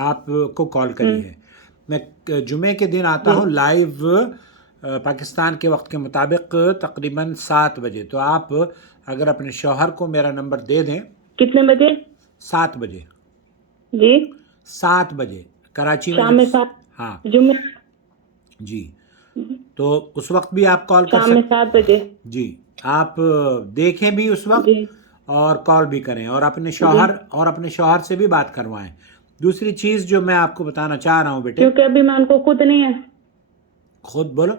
آپ کو کال کری ہے. میں جمعے کے دن آتا ہوں لائیو پاکستان کے وقت کے مطابق تقریباً 7 بجے. تو آپ اگر اپنے شوہر کو میرا نمبر دے دیں. کتنے بجے؟ 7 بجے. جی 7 بجے کراچی میں. شام میں 7؟ ہاں جمعہ جی. تو اس وقت بھی آپ کال کر شام میں سکتے. 7 بجے؟ جی آپ دیکھیں بھی اس وقت جی اور کال بھی کریں اور اپنے شوہر سے بھی بات کروائیں. دوسری چیز جو میں آپ کو بتانا چاہ رہا ہوں بیٹے. کیونکہ ابھی میں ان کو خود نہیں ہے. خود بولو.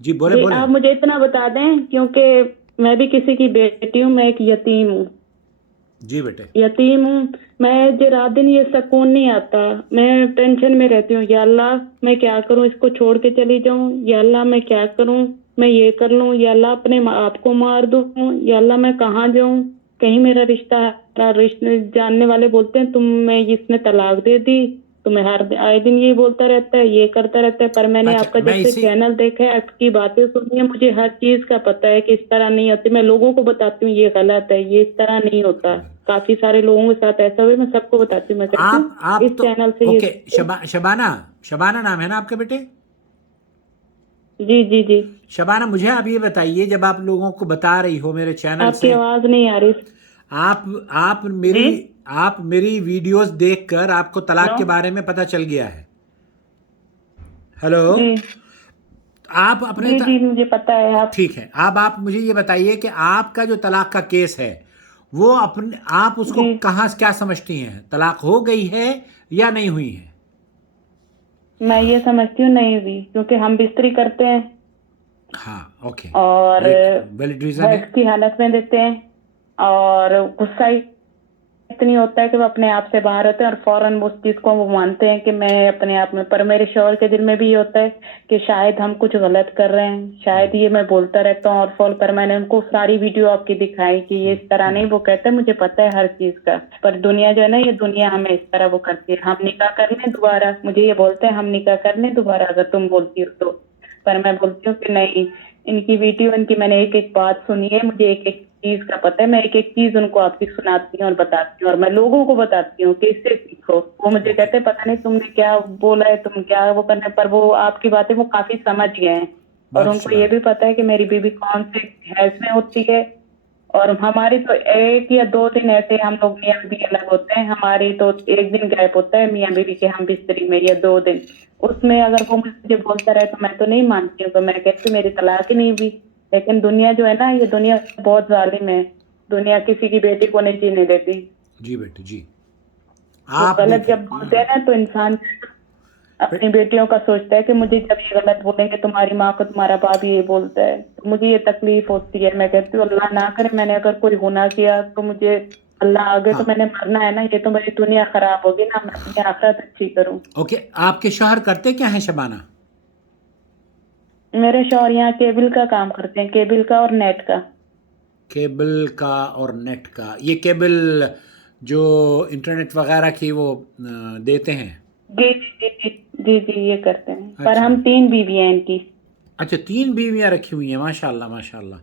جی بولے جی بولے. آپ مجھے اتنا بتا دیں کیونکہ میں بھی کسی کی بیٹی ہوں, میں ایک یتیم ہوں. جی بیٹے. یتیم ہوں میں. جو رات دن یہ سکون نہیں آتا, میں ٹینشن میں رہتی ہوں. یا اللہ میں کیا کروں, اس کو چھوڑ کے چلی جاؤں؟ یا اللہ میں کیا کروں, میں یہ کر لوں؟ یا اللہ اپنے آپ کو مار دوں؟ یا اللہ میں کہاں جاؤں؟ کہیں میرا رشتہ جاننے والے بولتے ہیں تم میں اس نے طلاق دے دی, تمہیں ہر آئے دن یہ بولتا رہتا ہے, یہ کرتا رہتا ہے. پر میں نے آپ کا جب سے چینل دیکھا ہے, آپ کی باتیں سنی ہیں, مجھے ہر چیز کا پتہ ہے کہ اس طرح نہیں ہوتی. میں لوگوں کو بتاتی ہوں یہ غلط ہے, یہ اس طرح نہیں ہوتا. کافی سارے لوگوں کے ساتھ ایسا ہوئے, میں سب کو بتاتی ہوں. میں کہتی ہوں آپ اس چینل سے اوکے. یہ شبانہ نام ہے نا آپ کے بیٹے؟ جی جی جی. شبانہ مجھے آپ یہ بتائیے, جب آپ لوگوں کو بتا رہی ہو میرے چینل آپ کی سے, آواز نہیں آ رہی. آپ میری ویڈیوز دیکھ کر آپ کو طلاق کے بارے میں پتہ چل گیا ہے. ہیلو. جی آپ اپنے جی جی مجھے پتہ ہے. آپ ٹھیک ہے. اب آپ مجھے یہ بتائیے کہ آپ کا جو طلاق کا کیس ہے وہ آپ اس کو جی کہاں کیا سمجھتی ہیں؟ طلاق ہو گئی ہے یا نہیں ہوئی ہے؟ میں یہ سمجھتی ہوں نہیں ہوئی, کیونکہ ہم بستری کرتے ہیں ہاں اوکے. اور ویلڈ ریزن ہے. حیض کی حالت میں دیتے ہیں, اور غصہ اتنی ہوتا ہے کہ وہ اپنے آپ سے باہر ہوتے ہیں اور فوراً اس چیز کو وہ مانتے ہیں کہ میں اپنے آپ میں. پر میرے شوہر کے دل میں بھی یہ ہوتا ہے کہ شاید ہم کچھ غلط کر رہے ہیں, شاید یہ میں بولتا رہتا ہوں اور فون پر. میں نے ان کو ساری ویڈیو آپ کی دکھائی کہ یہ اس طرح نہیں. وہ کہتے ہیں مجھے پتہ ہے ہر چیز کا, پر دنیا جو ہے نا, یہ دنیا ہمیں اس طرح وہ کرتی ہے. ہم نکاح کر لیں دوبارہ, مجھے یہ بولتے ہیں ہم نکاح کر لیں دوبارہ اگر تم بولتی ہو تو. پر میں بولتی ہوں کہ نہیں, ان کی ویڈیو, ان کی میں نے ایک ایک بات سنی ہے, مجھے ایک ایک چیز کا پتہ ہے. میں ایک ایک چیز ان کو آپ کی سناتی ہوں اور بتاتی ہوں, اور میں لوگوں کو بتاتی ہوں کہ اس سے سیکھو. وہ مجھے کہتے ہیں پتہ نہیں تم نے کیا بولا ہے, تم کیا وہ کرنے. پر وہ آپ کی باتیں وہ کافی سمجھ گئے ہیں, اور ان کو یہ بھی پتہ ہے کہ میری بیوی کون سے حیض میں ہوتی ہے. اور ہماری تو 1 یا 2 دن ایسے ہم لوگ میاں بیوی الگ ہوتے ہیں. ہماری تو 1 دن گیپ ہوتا ہے میاں بیوی کے ہم بستری میں, یا 2 دن. اس میں اگر وہ مجھے بولتا رہے تو میں تو نہیں مانتی ہوں, تو میں کہتی ہوں میری طلاق ہی نہیں ہوئی. لیکن دنیا جو ہے نا, یہ دنیا بہت ظالم ہے. دنیا کسی کی بیٹی کو نہیں جینے دیتی. جی بیٹے جی. وہ آپ غلط دیکھیں جب بولتے ہیں نا, تو انسان اپنی بیٹیوں کا سوچتا ہے کہ مجھے جب یہ غلط بولیں گے, تمہاری ماں کو تمہارا باپ یہ بولتا ہے, مجھے یہ تکلیف ہوتی ہے. میں کہتی ہوں اللہ نہ کرے میں نے اگر کوئی گناہ کیا تو مجھے اللہ آگے تو میں نے مرنا ہے نا. یہ تو میری دنیا خراب ہوگی نا, میں اپنی آخرت اچھی کروں. اوکے. آپ کے شوہر کرتے کیا ہیں شبانہ؟ میرے شوہر یہاں کیبل کا کام کرتے ہیں, کیبل کا اور نیٹ کا. کیبل کا اور نیٹ کا. یہ کیبل جو انٹرنیٹ وغیرہ کی وہ دیتے ہیں؟ جی جی جی جی جی یہ کرتے ہیں. پر ہم 3 بیوی ہیں ان کی. اچھا 3 بیویاں رکھی ہوئی ہیں. ماشاء اللہ ماشاء اللہ,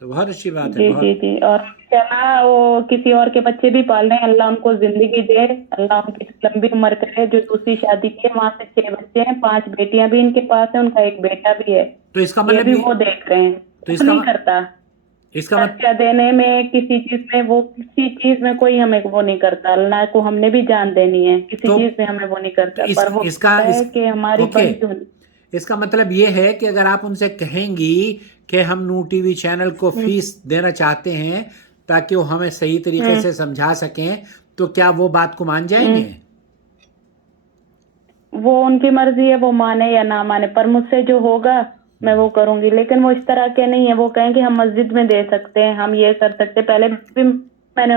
تو بہت اچھی بات ہے. جی بہت جی جی. اور کیا وہ کسی اور کے بچے بھی پال رہے ہیں, اللہ ان کو زندگی دے, اللہ ان کی لمبی عمر کرے. جو دوسری شادی کی ہے وہاں سے 6 بچے ہیں, 5 بیٹیاں بھی ان کے پاس ہیں, ان کا 1 بیٹا بھی ہے. تو اس کا یہ مطلب بھی وہ دیکھ رہے ہیں. تو وہ نہیں کرتا اس کا بچہ دینے میں, کسی چیز میں, وہ کسی چیز میں کوئی ہمیں وہ نہیں کرتا. اللہ کو ہم نے بھی جان دینی ہے, کسی تو چیز میں ہمیں وہ نہیں تو کرتا. پر وہ اس کا ہے کہ ہماری اوکے, بنی ہونی. اس کا مطلب یہ ہے کہ اگر آپ ان سے کہیں گی کہ ہم نور ٹی وی چینل کو فیس دینا چاہتے ہیں تاکہ وہ ہمیں صحیح طریقے سے سمجھا سکیں, تو کیا وہ بات کو مان جائیں گے؟ وہ ان کی مرضی ہے, وہ مانے یا نہ مانے. پر مجھ سے جو ہوگا میں وہ کروں گی. لیکن وہ اس طرح کے نہیں ہے, وہ کہیں کہ ہم مسجد میں دے سکتے ہیں, ہم یہ کر سکتے. پہلے بھی میں نے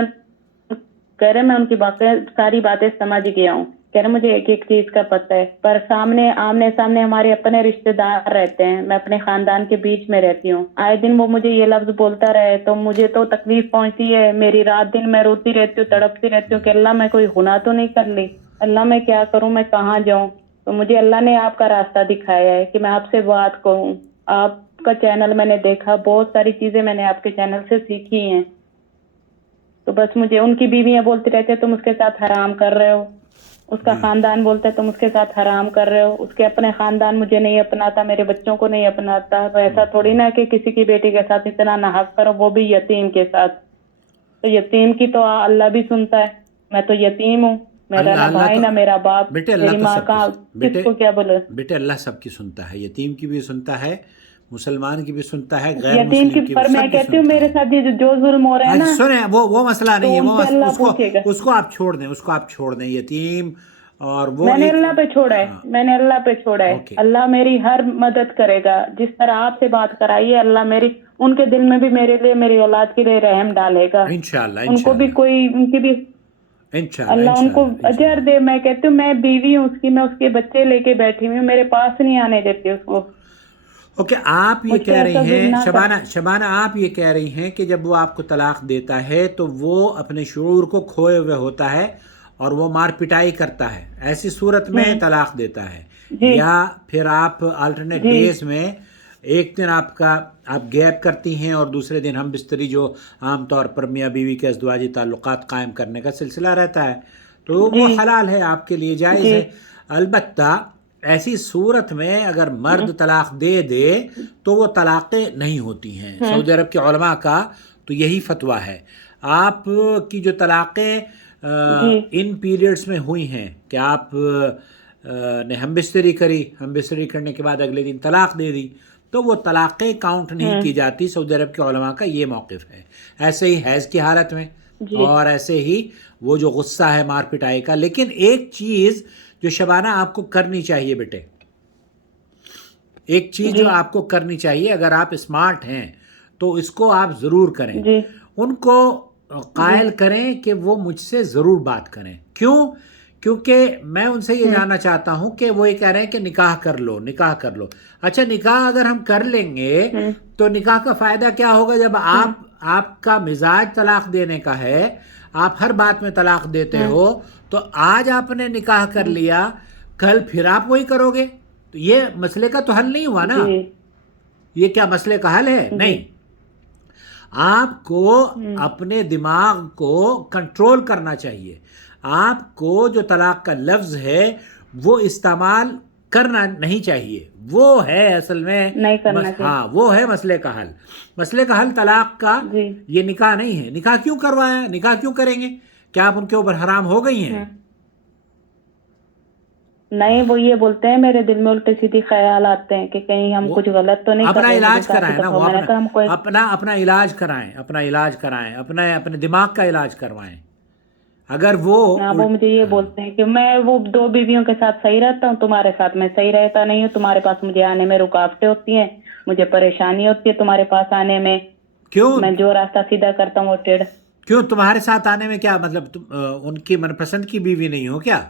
کہہ رہے, میں ان کی باتیں ساری باتیں سمجھ گیا ہوں. کہہ رہے مجھے ایک ایک چیز کا پتہ ہے. پر آمنے سامنے ہمارے اپنے رشتے دار رہتے ہیں, میں اپنے خاندان کے بیچ میں رہتی ہوں. آئے دن وہ مجھے یہ لفظ بولتا رہے تو مجھے تو تکلیف پہنچتی ہے. میری رات دن میں روتی رہتی ہوں, تڑپتی رہتی ہوں کہ اللہ میں کوئی گناہ تو نہیں کر لی, اللہ میں کیا کروں, میں کہاں جاؤں. تو مجھے اللہ نے آپ کا راستہ دکھایا ہے کہ میں آپ سے بات کروں. آپ کا چینل میں نے دیکھا, بہت ساری چیزیں میں نے آپ کے چینل سے سیکھی ہیں. تو بس مجھے ان کی بیویاں بولتی رہتی ہیں تم اس کے ساتھ حرام کر رہے ہو, اس کا خاندان بولتا ہے تم اس کے ساتھ حرام کر رہے ہو. اس کے اپنے خاندان مجھے نہیں اپناتا, میرے بچوں کو نہیں اپناتا. ایسا تھوڑی نا کہ کسی کی بیٹی کے ساتھ اتنا ناحق کرو, وہ بھی یتیم کے ساتھ. تو یتیم کی تو اللہ بھی سنتا ہے. میں تو یتیم ہوں, میرا نہ بھائی نہ میرا باپ, بیٹے میری ماں کا, کس کو کیا بولے. بیٹے اللہ سب کی سنتا ہے, یتیم کی بھی سنتا ہے, مسلمان کی بھی سنتا ہے, غیر یتیم مسلم کی. کی پر بھی میں کہتی ہوں میرے ساتھ جو ظلم ہو رہا ہے نا, سنیں, وہ مسئلہ نہیں ہے, ان سے اللہ پوچھے گا. اس کو آپ چھوڑ دیں, اس کو آپ چھوڑ دیں. یتیم اور وہ میں نے اللہ پہ چھوڑا ہے, میں نے اللہ پہ چھوڑا ہے. اللہ میری ہر مدد کرے گا. جس طرح آپ سے بات کرائیے, اللہ میری ان کے دل میں بھی میرے لیے, میری اولاد کے لیے رحم ڈالے گا. انشاءاللہ ان کو بھی کوئی, ان کی بھی اللہ ان کو اجر دے. میں کہتی ہوں میں بیوی ہوں اس کی, میں اس کے بچے لے کے بیٹھی ہوئی ہوں, میرے پاس نہیں آنے دیتی اس کو. اوکے, آپ یہ کہہ رہی ہیں شبانہ, آپ یہ کہہ رہی ہیں کہ جب وہ آپ کو طلاق دیتا ہے تو وہ اپنے شعور کو کھوئے ہوئے ہوتا ہے اور وہ مار پٹائی کرتا ہے, ایسی صورت میں طلاق دیتا ہے. یا پھر آپ آلٹرنیٹ ڈیز میں ایک دن آپ گیپ کرتی ہیں اور دوسرے دن ہم بستری جو عام طور پر میاں بیوی کے ازدواجی تعلقات قائم کرنے کا سلسلہ رہتا ہے, تو وہ حلال ہے, آپ کے لیے جائز ہے. البتہ ایسی صورت میں اگر مرد طلاق دے تو وہ طلاقیں نہیں ہوتی ہیں. سعودی عرب کے علماء کا تو یہی فتویٰ ہے. آپ کی جو طلاقیں ان پیریڈز میں ہوئی ہیں کہ آپ نے ہم بستری کری, ہم بستری کرنے کے بعد اگلے دن طلاق دے دی, تو وہ طلاقیں کاؤنٹ نہیں کی جاتی. سعودی عرب کے علماء کا یہ موقف ہے. ایسے ہی حیض کی حالت میں, اور ایسے ہی وہ جو غصہ ہے مار پٹائی کا. لیکن ایک چیز جو شبانہ آپ کو کرنی چاہیے بیٹے, ایک چیز جو آپ کو کرنی چاہیے, اگر آپ اسمارٹ ہیں تو اس کو آپ ضرور کریں. ان کو قائل کریں کہ وہ مجھ سے ضرور بات کریں. کیوں؟ کیونکہ میں ان سے یہ جاننا چاہتا ہوں کہ وہ یہ کہہ رہے ہیں کہ نکاح کر لو, نکاح کر لو. اچھا, نکاح اگر ہم کر لیں گے تو نکاح کا فائدہ کیا ہوگا جب آپ کا مزاج طلاق دینے کا ہے, آپ ہر بات میں طلاق دیتے ہو, تو آج آپ نے نکاح کر لیا, کل پھر آپ وہی کرو گے, تو یہ مسئلے کا تو حل نہیں ہوا نا. یہ کیا مسئلے کا حل ہے؟ نہیں. آپ کو اپنے دماغ کو کنٹرول کرنا چاہیے. آپ کو جو طلاق کا لفظ ہے وہ استعمال کرنا نہیں چاہیے. وہ ہے اصل میں ہاں, وہ ہے مسئلے کا حل. مسئلے کا حل طلاق کا یہ نکاح نہیں ہے. نکاح کیوں کروایا, نکاح کیوں کریں گے؟ کیا آپ ان کے اوپر حرام ہو گئی ہیں؟ نہیں, وہ یہ بولتے ہیں میرے دل میں الٹے سیدھی خیال آتے ہیں کہ کہیں ہم کچھ غلط تو نہیں کر رہے. اپنا علاج کرائیں نا, وہ اپنا علاج کرائیں, اپنا علاج کرائیں, اپنے دماغ کا علاج کروائیں. اگر وہ مجھے یہ بولتے ہیں کہ میں وہ 2 بیویوں کے ساتھ صحیح رہتا ہوں, تمہارے ساتھ میں صحیح رہتا نہیں ہوں, تمہارے پاس مجھے آنے میں رکاوٹیں ہوتی ہیں, مجھے پریشانی ہوتی ہے تمہارے پاس آنے میں. کیوں؟ میں جو راستہ سیدھا کرتا ہوں وہ ٹیڑھ. کیوں تمہارے ساتھ آنے میں کیا مطلب, ان کی من پسند کی بیوی نہیں ہو کیا؟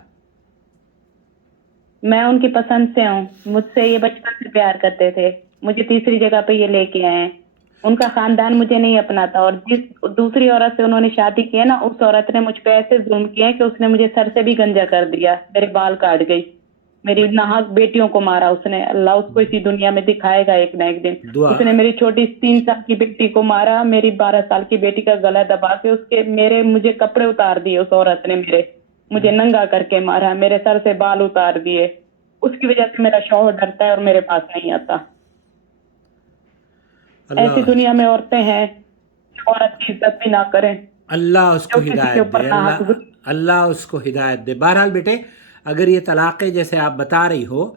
میں ان کی پسند سے ہوں. مجھ سے یہ بچپن سے پیار کرتے تھے, مجھے تیسری جگہ پہ یہ لے کے آئے ہیں. ان کا خاندان مجھے نہیں اپناتا, اور جس دوسری عورت سے انہوں نے شادی کی ہے نا, اس عورت نے مجھ پہ ایسے ظلم کیا کہ اس نے مجھے سر سے بھی گنجا کر دیا, میرے بال کاٹ گئی, میری ناحق بیٹیوں کو مارا اس نے. اللہ اس کو اسی دنیا میں دکھائے گا ایک نہ ایک دن. اس نے میری چھوٹی 3 سال کی بیٹی کو مارا, میری 12 سال کی بیٹی کا گلا دبا کے مجھے کپڑے اتار دیے اس عورت نے, مجھے ننگا کر کے مارا, میرے سر سے بال اتار دیے. اس کی وجہ سے میرا شوہر ڈرتا ہے اور میرے پاس نہیں آتا. ایسی دنیا میں عورتیں ہیں جو عورت کی عزت بھی نہ کریں. اللہ اس کو ہدایت دے, اللہ اس کو ہدایت دے. بہرحال بیٹے, اگر یہ طلاقیں جیسے آپ بتا رہی ہو,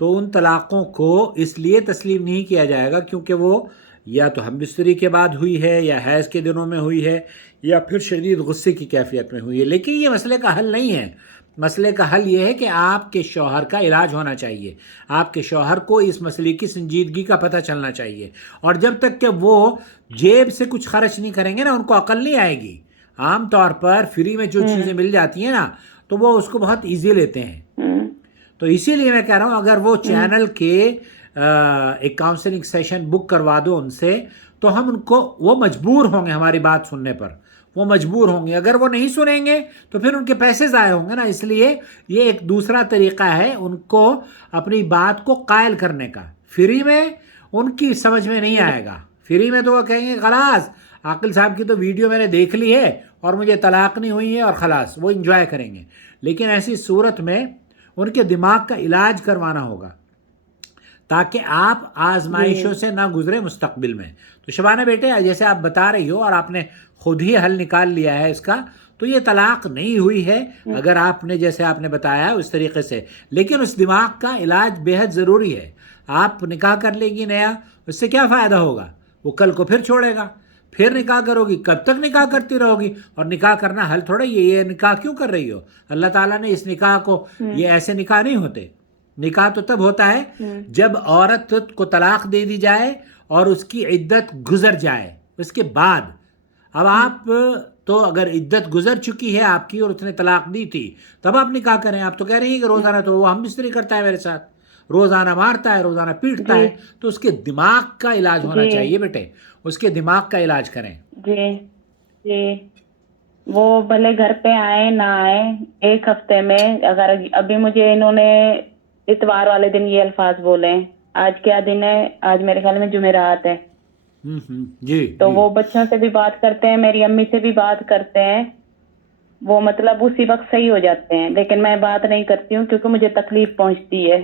تو ان طلاقوں کو اس لیے تسلیم نہیں کیا جائے گا کیونکہ وہ یا تو ہم بستری کے بعد ہوئی ہے, یا حیض کے دنوں میں ہوئی ہے, یا پھر شدید غصے کی کیفیت میں ہوئی ہے. لیکن یہ مسئلے کا حل نہیں ہے. مسئلے کا حل یہ ہے کہ آپ کے شوہر کا علاج ہونا چاہیے. آپ کے شوہر کو اس مسئلے کی سنجیدگی کا پتہ چلنا چاہیے. اور جب تک کہ وہ جیب سے کچھ خرچ نہیں کریں گے نا, ان کو عقل نہیں آئے گی. عام طور پر فری میں جو چیزیں مل جاتی ہیں نا, تو وہ اس کو بہت ایزی لیتے ہیں. تو اسی لیے میں کہہ رہا ہوں, اگر وہ چینل کے ایک کاؤنسلنگ سیشن بک کروا دو ان سے, تو ہم ان کو, وہ مجبور ہوں گے ہماری بات سننے پر, وہ مجبور ہوں گے. اگر وہ نہیں سنیں گے تو پھر ان کے پیسے ضائع ہوں گے نا. اس لیے یہ ایک دوسرا طریقہ ہے ان کو اپنی بات کو قائل کرنے کا. فری میں ان کی سمجھ میں نہیں آئے گا. فری میں تو وہ کہیں گے خلاص عاقل صاحب کی تو ویڈیو میں نے دیکھ لی ہے, اور مجھے طلاق نہیں ہوئی ہے اور خلاص وہ انجوائے کریں گے. لیکن ایسی صورت میں ان کے دماغ کا علاج کروانا ہوگا تاکہ آپ آزمائشوں سے نہ گزرے مستقبل میں. تو شبانہ بیٹے جیسے آپ بتا رہی ہو اور آپ نے خود ہی حل نکال لیا ہے اس کا، تو یہ طلاق نہیں ہوئی ہے اگر آپ نے جیسے آپ نے بتایا اس طریقے سے. لیکن اس دماغ کا علاج بے حد ضروری ہے. آپ نکاح کر لیں گی نیا، اس سے کیا فائدہ ہوگا؟ وہ کل کو پھر چھوڑے گا، پھر نکاح کرو گی، کب تک نکاح کرتی رہو گی؟ اور نکاح کرنا حل تھوڑا یہ نکاح کیوں کر رہی ہو؟ اللہ تعالیٰ نے اس نکاح کو، یہ ایسے نکاح نہیں ہوتے. نکاح تو تب ہوتا ہے جب عورت کو طلاق دے دی جائے اور اس کی عدت گزر جائے. اس کے بعد اب آپ تو اگر عدت گزر چکی ہے آپ کی اور اس نے طلاق دی تھی تب آپ نکاح کریں. آپ تو کہہ رہی ہیں کہ روزانہ تو وہ ہم بستری کرتا ہے میرے ساتھ، روزانہ مارتا ہے، روزانہ پیٹتا ہے. تو اس کے دماغ کا علاج ہونا چاہیے بیٹے، اس کے دماغ کا علاج کریں. جی جی، وہ بھلے گھر پہ آئے نہ آئے، ایک ہفتے میں اگر ابھی مجھے انہوں نے اتوار والے دن یہ الفاظ بولے، آج کیا دن ہے؟ آج میرے خیال میں جمعرات ہے. جی تو وہ بچوں سے بھی بات کرتے ہیں، میری امی سے بھی بات کرتے ہیں، وہ مطلب اسی وقت صحیح ہو جاتے ہیں. لیکن میں بات نہیں کرتی ہوں کیونکہ مجھے تکلیف پہنچتی ہے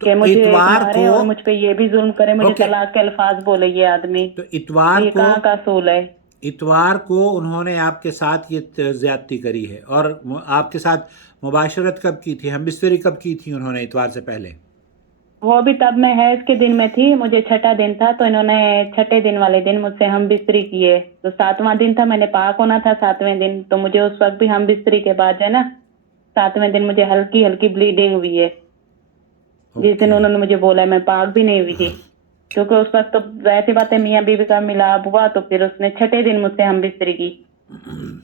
کہ مجھے مارے اور مجھ پہ یہ بھی ظلم کرے، مجھے طلاق کے الفاظ بولے یہ آدمی. تو اتوار کو، کہاں کا اصول ہے؟ اتوار کو انہوں نے آپ کے ساتھ یہ زیادتی کری ہے. اور آپ کے ساتھ مباشرت کب کی تھی، ہم بستری کب کی تھی انہوں نے اتوار سے پہلے؟ وہ بھی تب میں حیض کے دن میں تھی، مجھے چھٹا دن تھا تو انہوں نے چھٹے دن والے دن مجھ سے ہم بستری کیے. تو 7واں دن تھا، میں نے پاک ہونا تھا 7ویں دن، تو مجھے اس وقت بھی ہم بستری کے بعد جو ہے نا 7ویں دن مجھے ہلکی ہلکی بلیڈنگ ہوئی ہے. جس دن انہوں نے مجھے بولا میں پاک بھی نہیں ہوئی تھی، کیونکہ اس وقت تو ویسی بات ہے میاں بیوی کا ملاپ ہوا. تو پھر اس نے چھٹے دن مجھ سے ہم بستری کی،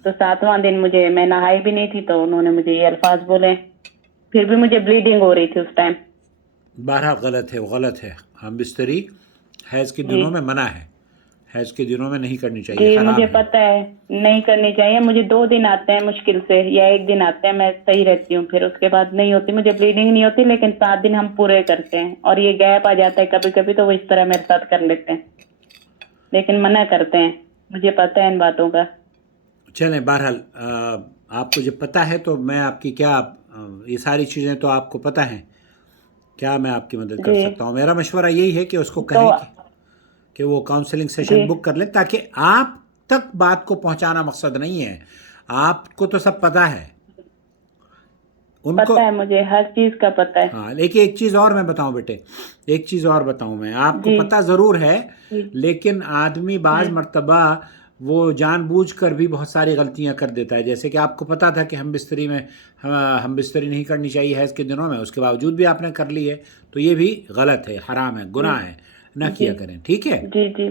تو 7واں دن مجھے، میں نہائی بھی نہیں تھی تو انہوں نے مجھے یہ الفاظ بولے. پھر بھی مجھے بلیڈنگ ہو رہی تھی اس ٹائم. بہرحال غلط ہے، وہ غلط ہے. ہم بستری حیض کے دنوں میں منع ہے، حیض کے دنوں میں نہیں کرنی چاہیے، جی حرام مجھے ہے. پتہ ہے نہیں کرنی چاہیے. مجھے 2 دن آتے ہیں مشکل سے یا 1 دن آتے ہیں، میں صحیح رہتی ہوں، پھر اس کے بعد نہیں ہوتی، مجھے بلیڈنگ نہیں ہوتی. لیکن 7 دن ہم پورے کرتے ہیں اور یہ گیپ آ جاتا ہے کبھی کبھی، تو وہ اس طرح میرے ساتھ کر لیتے ہیں، لیکن منع کرتے ہیں. مجھے پتہ ہے ان باتوں کا. چلیں بہرحال آپ کو جب پتہ ہے تو میں آپ کی کیا، یہ ساری چیزیں تو آپ کو پتہ ہیں، کیا میں آپ کی مدد کر سکتا ہوں؟ میرا مشورہ یہی ہے کہ اس کو کہیں کہ وہ کاؤنسلنگ سیشن بک کر لیں، تاکہ آپ تک بات کو پہنچانا مقصد نہیں ہے. آپ کو تو سب پتہ ہے، ان کو پتہ ہے، مجھے ہر چیز کا پتہ ہے. ہاں. لیکن ایک چیز اور میں بتاؤں بیٹے، ایک چیز اور بتاؤں میں آپ کو، پتہ ضرور ہے لیکن آدمی بعض مرتبہ وہ جان بوجھ کر بھی بہت ساری غلطیاں کر دیتا ہے. جیسے کہ آپ کو پتہ تھا کہ ہم بستری میں، ہم بستری نہیں کرنی چاہیے حیض کے دنوں میں، اس کے باوجود بھی آپ نے کر لی ہے، تو یہ بھی غلط ہے، حرام ہے، گناہ ہے، نہ کیا کریں. ٹھیک ہے؟ جی جی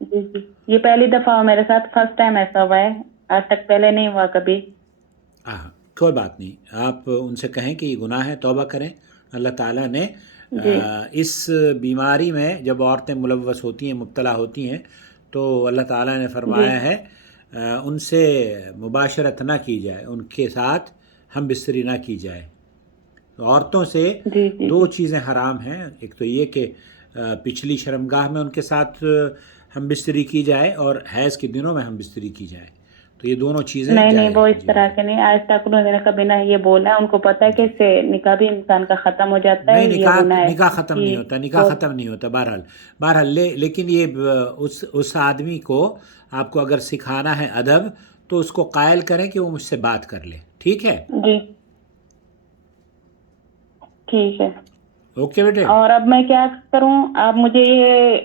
جی جی، یہ پہلی دفعہ ہو میرے ساتھ، فرسٹ ٹائم ایسا ہوا ہے، آج تک پہلے نہیں ہوا کبھی. ہاں کوئی بات نہیں، آپ ان سے کہیں کہ یہ گناہ ہے، توبہ کریں. اللہ تعالیٰ نے اس بیماری میں جب عورتیں ملوث ہوتی ہیں، مبتلا ہوتی ہیں، تو اللہ تعالیٰ نے فرمایا ہے ان سے مباشرت نہ کی جائے، ان کے ساتھ ہم بستری نہ کی جائے. عورتوں سے 2 چیزیں حرام ہیں، ایک تو یہ کہ پچھلی شرمگاہ میں ان کے ساتھ ہم بستری کی جائے، اور حیض کے دنوں میں ہم بستری کی جائے. تو یہ دونوں چیزیں نہیں وہ اس طرح کے نہیں، آج تک انہوں نے کبھی نہ یہ بولا. ان کو پتہ ہے کہ اس سے نکاح بھی انسان کا ختم ہو جاتا ہے. نہیں، نکاح ختم نہیں ہوتا، نکاح ختم نہیں ہوتا. بہرحال لیکن یہ اس آدمی کو آپ کو اگر سکھانا ہے ادب تو اس کو قائل کریں کہ وہ مجھ سے بات کر لے. ٹھیک ہے؟ جی ٹھیک ہے، اوکے بیٹے. اور اب میں کیا کروں؟ آپ مجھے یہ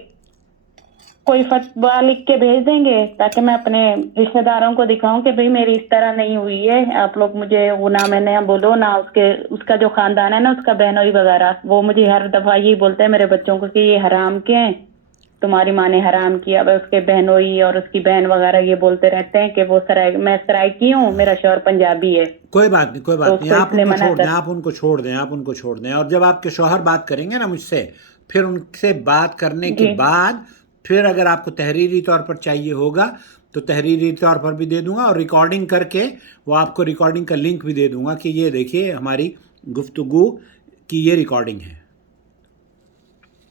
کوئی فتویٰ لکھ کے بھیج دیں گے تاکہ میں اپنے رشتہ داروں کو دکھاؤں کہ بھئی میری اس طرح نہیں ہوئی ہے. آپ لوگ مجھے وہ نہ میں نے بولو نہ اس کا جو خاندان ہے نا، اس کا بہنوئی وغیرہ، وہ مجھے ہر دفعہ یہی بولتا ہے میرے بچوں کو کہ یہ حرام کے ہیں، تمہاری ماں نے حرام کیا. اب اس کے بہنوئی اور اس کی بہن وغیرہ یہ بولتے رہتے ہیں کہ وہ میں سرائکی ہوں، میرا شوہر پنجابی ہے. کوئی بات نہیں، آپ ان کو چھوڑ دیں. اور جب آپ کے شوہر بات کریں گے نا مجھ سے، پھر ان سے بات کرنے کے بعد پھر اگر آپ کو تحریری طور پر چاہیے ہوگا تو تحریری طور پر بھی دے دوں گا، اور ریکارڈنگ کر کے وہ آپ کو ریکارڈنگ کا لنک بھی دے دوں گا کہ یہ دیکھیے ہماری گفتگو کی یہ ریکارڈنگ ہے.